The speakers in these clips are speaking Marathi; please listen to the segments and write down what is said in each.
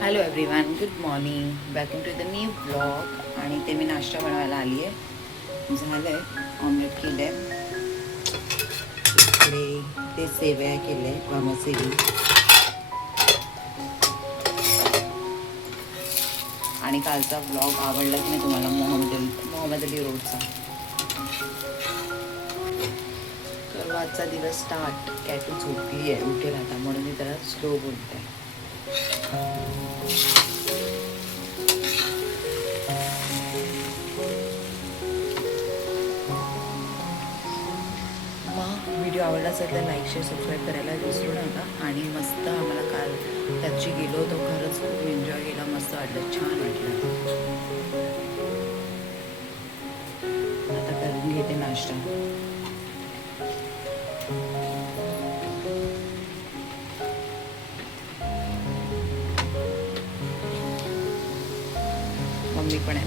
Hello everyone, good morning, welcome to the new blog. आणि ते मी नाश्ता बनवायला आली आहे. झालं आहे, ऑमलेट केलं आहे, इकडे ते सेवया केले आहे वामसेरी, आणि कालचा ब्लॉग आवडला की नाही तुम्हाला मोहम्मद अली रोडचा. तर आजचा दिवस स्टार्ट. कॅटू झोपली आहे, उठेल आता, म्हणून मी त्याला स्लो बोलते आहे. व्हिडिओ आवडला असेल तर लाईक शेअर सबस्क्राईब करायला विसरू नका. आणि मस्त आम्हाला काल त्याची गेलो होतो, खरंच खूप एन्जॉय केला, मस्त वाटलं, छान वाटलं. आता करून घेते नाश्ता. मम्मी पण आहे,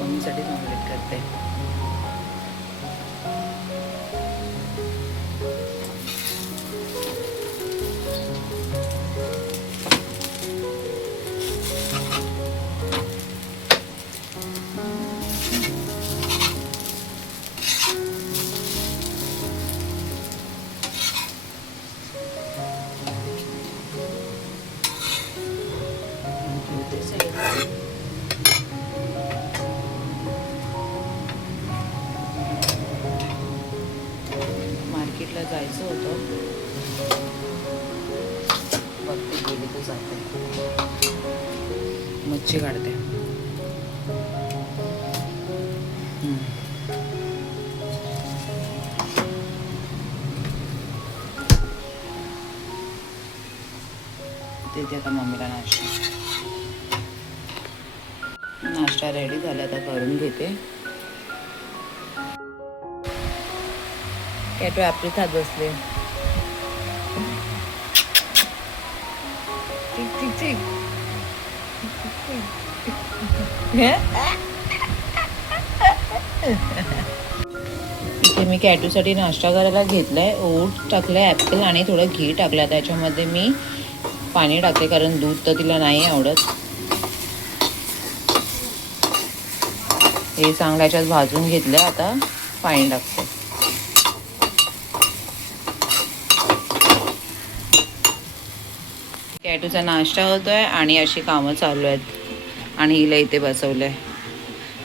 मम्मीसाठी ऑमलेट करते. मार्केटला जायचं होतं, बघते गेली तर जाते. मच्छी काढते. देते आता मम्मीला नाश्ता रेडी झाला, आता करून घेते. कॅटो ॲपल खात बसले. ठीक ठीक ठीक. इथे मी कॅटूसाठी नाश्ता करायला घेतलाय. ओट टाकलंय, ॲपल आणि थोडं घी टाकलं. त्याच्यामध्ये मी पाणी टाकते, कारण दूध तर तिला नाही आवडत. हे चांगलं याच्यात भाजून घेतलंय, आता पाणी टाकते. कॅटूचा नाश्ता होतोय आणि अशी कामं चालू आहेत. आणि हिला इथे बसवलंय.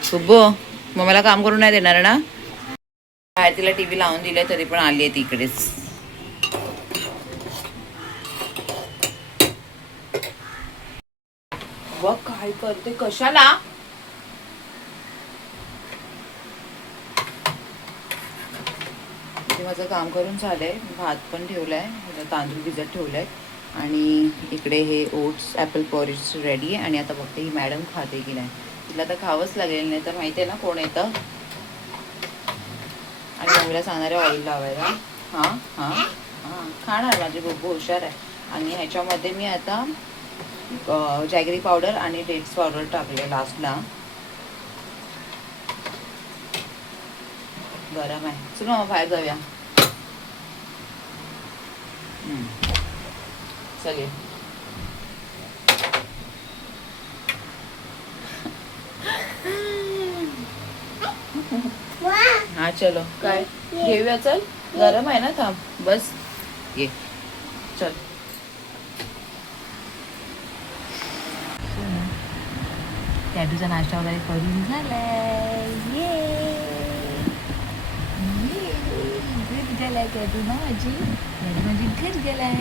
सुब्बो, मग मला काम करून नाही देणार ना? बाहेर तिला टीव्ही लावून दिले तरी पण आली आहे तिकडेच. व काय करते, कशाला? माझं काम करून झालंय. भात पण ठेवलाय, तांदूळ भिजत ठेवलाय, आणि इकडे हे ओट्स ॲपल पॉरिज रेडी आहे. आणि आता बघते ही मॅडम खाते की नाही. तिला तर खावंच लागेल, नाही तर माहिती आहे ना कोण येतं. आणि मम्मीला सांगणार आहे ऑइल लावायला. हां हां हां, खाणार, माझी बब्बू हुशार आहे. आणि ह्याच्यामध्ये मी आता जॅगरी पावडर आणि डेट्स पावडर टाकले लास्टला. गरम आहे, चल मग बाहेर जाऊया. चलिए. हा चलो, काय घेऊया, चल. गरम आहे ना, थांब बस, ये चल. कॅटूचा नाश्ता वगैरे करून झालाय. घट गेलाय कॅटू ना, माझी घट गेलाय.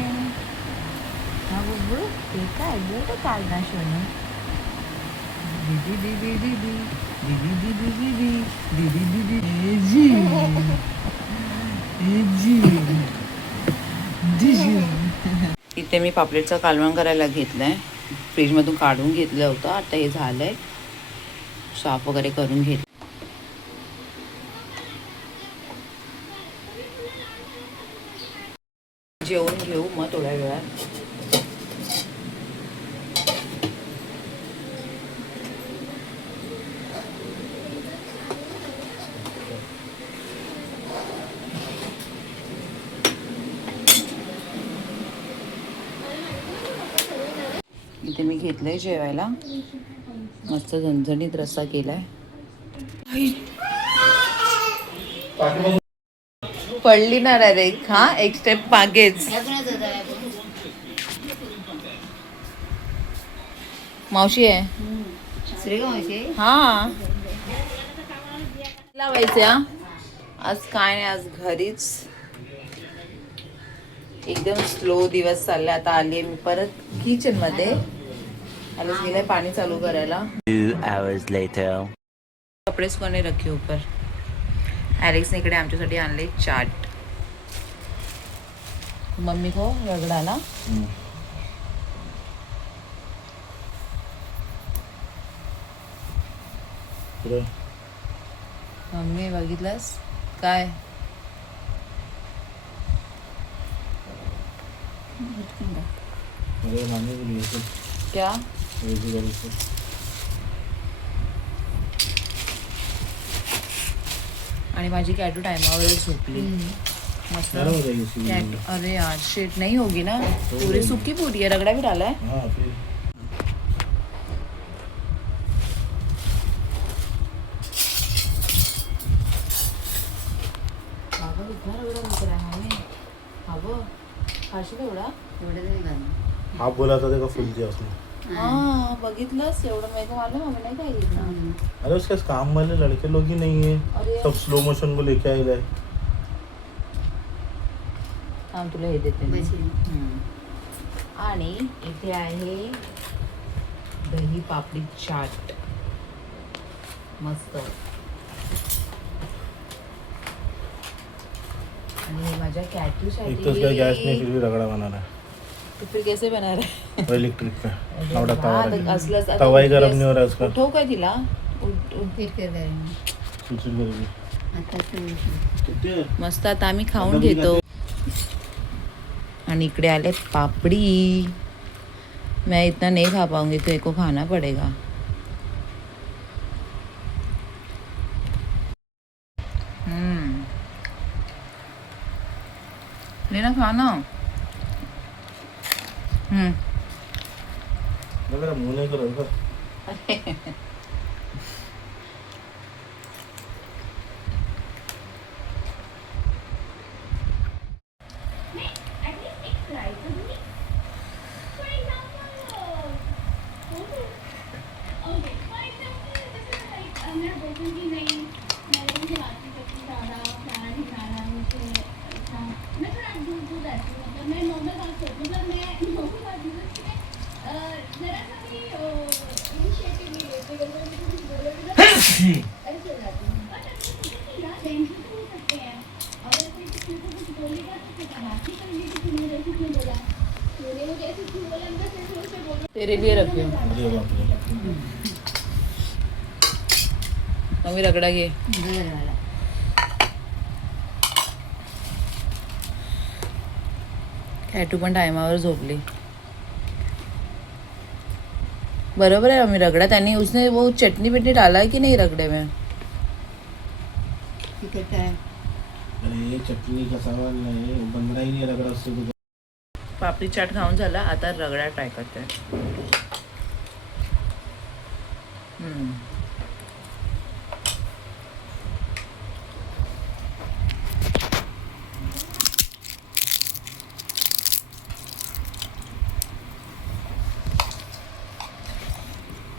हा बघू, ते काय गेलं काल ना शोने. दीदी दीदी दीदी दीदी दीदी दीदी दीदी दीदी. इथे मी पापलेटचं कालवण करायला घेतलंय. फ्रीजमधून काढून घेतलं होतं, आता हे झालंय. साफ वगैरे करून घेत. जेवून घेऊ मग थोड्या वेळात. इथे मी घेतलंय जेवायला, मस्त झणझणीत रस्सा केलाय. पडली ना डायरेक्ट. हा, एक स्टेप मागेच. मावशी आहे हा. लावायचे हा. आज काय नाही, आज घरीच एकदम स्लो दिवस चालला. आता आली मी परत किचन मध्ये. आलंच गेलंय पाणी चालू करायला. 2 hours later. कपडे सुखाने रखे ऊपर. एलेक्सने इकडे आमच्यासाठी आणले चाट. मम्मी को रगडा ना. मम्मी बघितलंस काय? क्या आणि माझी कॅटू टाइमावरच झोपली. मस्त कॅटू. अरे यार शेट नहीं होगी ना, पूरी सुकी पूरी है. रगड़ा भी डाला है. हा बोला था देखो फुल दिया उसने. हाँ बघितलंस एवढं मेरे को मालूम, हमें नहीं खाई इतना. अरे उसके काम वाले लड़के लोग ही नहीं है, अरे सब स्लो मोशन को लेके आए है. थांब तुला हे देते मी. आणि इथे आहे दही पापडी चाट. मस्त. आणि हे माझ्या कॅटूसाठी. एक तो उसका गैस नहीं, फिर भी रगड़ा बना रहा है. तो फिर कैसे बना रहा वो इलेक्ट्रिक पे नवड़ा तवा असलंच. तवा ही गरम नहीं हो रहा है उसका. उठव काय तिला. चिलचिल करेगी. मस्त. आता आम्ही खाऊन घेतो. आणि इकडे आले पापड़ी. मैं इतना नहीं खा पाऊंगी, तो को खाना पड़ेगा. लेना खाना. मेरा मुंह नहीं कर रहा. तेरे लिए रखियो. मम्मी रगडा घे. कॅटू पण टायमावर झोपली. बरोबर है मम्मी. रगड़ा त्यांनी उसने वो चटनी बिटनी डाला है कि नहीं रगड़े में? अरे ये चटनी का सवाल नहीं, बन रहा ही नहीं रगड़ा उससे. पापड़ी चाट खाऊन झाला, आता रगडा ट्राय करते.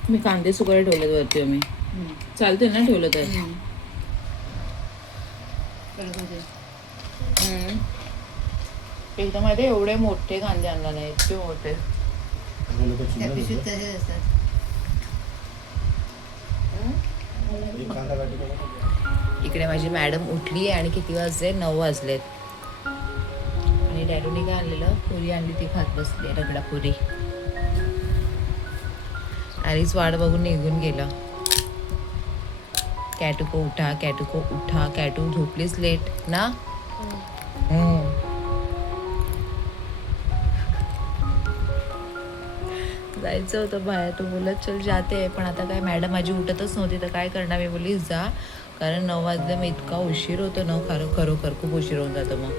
मी कांदे सुकाळे ठेवलेत वरती. आम्ही चालते ना ठेवलं तर. एकदम माहिती एवढे मोठे कांदे आणला नाही, इतके मोठे. इकडे माझी मॅडम उठली आणि किती वाजले? 9 वाजलेत. आणि डॅडूने काय आणलेलं? पुरी आणली, ती खात बसली. रगडा पुरी. आलीच वाट बघून निघून गेला. कॅटू को उठा, कॅटू को उठा. कॅटू झोपलीस लेट ना. जायचं होतं बाहेर, तो बोलत चल जाते आहे. पण आता काय मॅडम माझी उठतच नव्हती, तर काय करणार. मी बोलली जा, कारण 9 वाजले. मग इतका उशीर होतो ना, खरोखर खूप उशीर होऊन जातो मग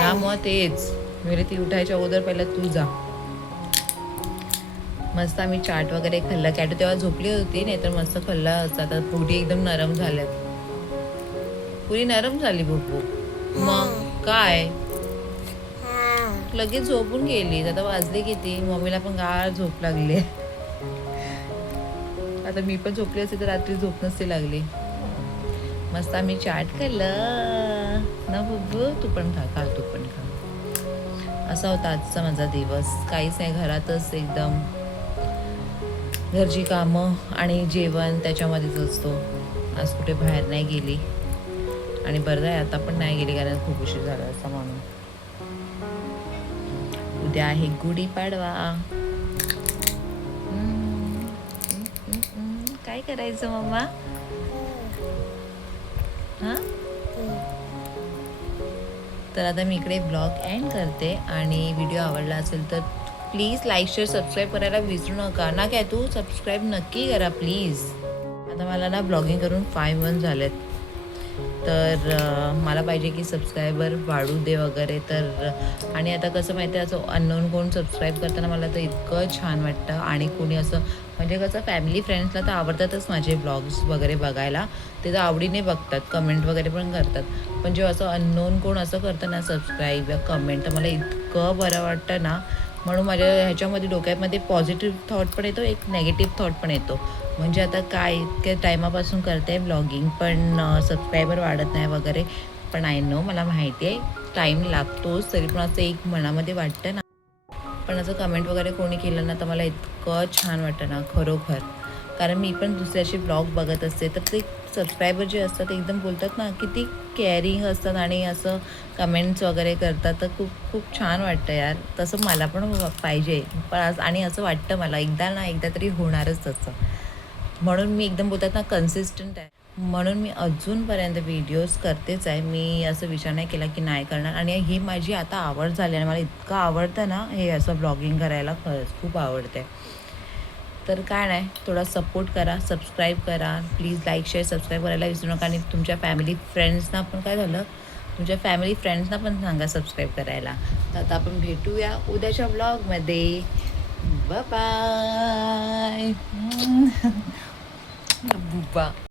ना. मग तेच मी ती उठायच्या अगोदर पहिला तू जा. मस्त आम्ही चाट वगैरे खाल्ला. कॅटू तेव्हा झोपली होती, नाही तर मस्त खाल्ला असता. आता पोटी एकदम नरम झाल्यात, पुरी नरम झाली बुब्बू. मग काय लगेच झोपून गेली. आता वाजले किती, मम्मीला पण गाढ झोप लागली. आता मी पण झोपली असते तर रात्री झोप नसती लागली. मस्त आम्ही चाट खाल्लं ना बुब्बू. तू पण खा तू पण खा. असा होता आजचा माझा दिवस. काहीच नाही, घरातच एकदम घरची कामं आणि जेवण त्याच्यामध्येच असतो. आज कुठे बाहेर नाही गेली आणि बरं आहे आता पण नाही गेली, कारण खूप उशीर झाला असता म्हणून. उद्या आहे गुढीपाडवा. काय करायचं मम्मा? हां, तर आता मी इकडे ब्लॉग एंड करते. आणि व्हिडिओ आवडला असेल तर प्लीज लाईक शेअर सबस्क्राईब करायला विसरू नका ना. काय तू सबस्क्राईब नक्की करा प्लीज. आता मला ना ब्लॉगिंग करून 5 मंथ झालेत, तर मला पाहिजे की सबस्क्रायबर वाढू दे वगैरे. तर आणि आता कसं माहिती आहे, असं अननोन कोण सबस्क्राईब करताना मला तर इतकं छान वाटतं. आणि कोणी असं म्हणजे कसं फॅमिली फ्रेंड्सला तर आवडतातच माझे ब्लॉग्स वगैरे बघायला, ते तर आवडीने बघतात, कमेंट वगैरे पण करतात. पण जेव्हा असं अननोन कोण असं करतं ना सबस्क्राईब या कमेंट, तर मला इतकं बरं वाटतं ना. म्हणून माझ्या ह्याच्यामध्ये डोक्यामध्ये पॉझिटिव्ह थॉट पण येतो, एक नेगेटिव्ह थॉट पण येतो. म्हणजे आता काय इतक्या टायमापासून करते ब्लॉगिंग, पण सबस्क्रायबर वाढत नाही वगैरे. पण आय नो, मला माहिती आहे टाईम लागतोच, तरी पण असं एक मनामध्ये वाटतं ना. पण असं कमेंट वगैरे कोणी केलं ना तर मला इतकं छान वाटतं ना खरोखर. कारण मी पण दुसऱ्याचे ब्लॉग बघत असते, तर ते सबस्क्रायबर जे असतात ते एकदम बोलतात ना, किती केअरिंग असतात आणि असं कमेंट्स वगैरे करतात, तर खूप खूप छान वाटतं यार. तसं मला पण पाहिजे. पण आणि असं वाटतं मला एकदा तरी होणारच तसं. म्हणून मी एकदम बोलतात ना कन्सिस्टंट आहे. म्हणून मी अजूनपर्यंत व्हिडिओज करतेच आहे. मी असं विचार नाही केला की नाही करणार. आणि ही माझी आता आवड झाली आणि मला इतकं आवडतं ना हे असं ब्लॉगिंग करायला, खरंच खूप आवडते. तर काय नाही, थोडा सपोर्ट करा, सबस्क्राईब करा प्लीज. लाईक शेअर सबस्क्राईब करायला विसरू नका. आणि तुमच्या फॅमिली फ्रेंड्सना पण काय झालं, तुमच्या फॅमिली फ्रेंड्सना पण सांगा सबस्क्राईब करायला. तर आता आपण भेटूया उद्याच्या ब्लॉगमध्ये. Bye bye. बुबा.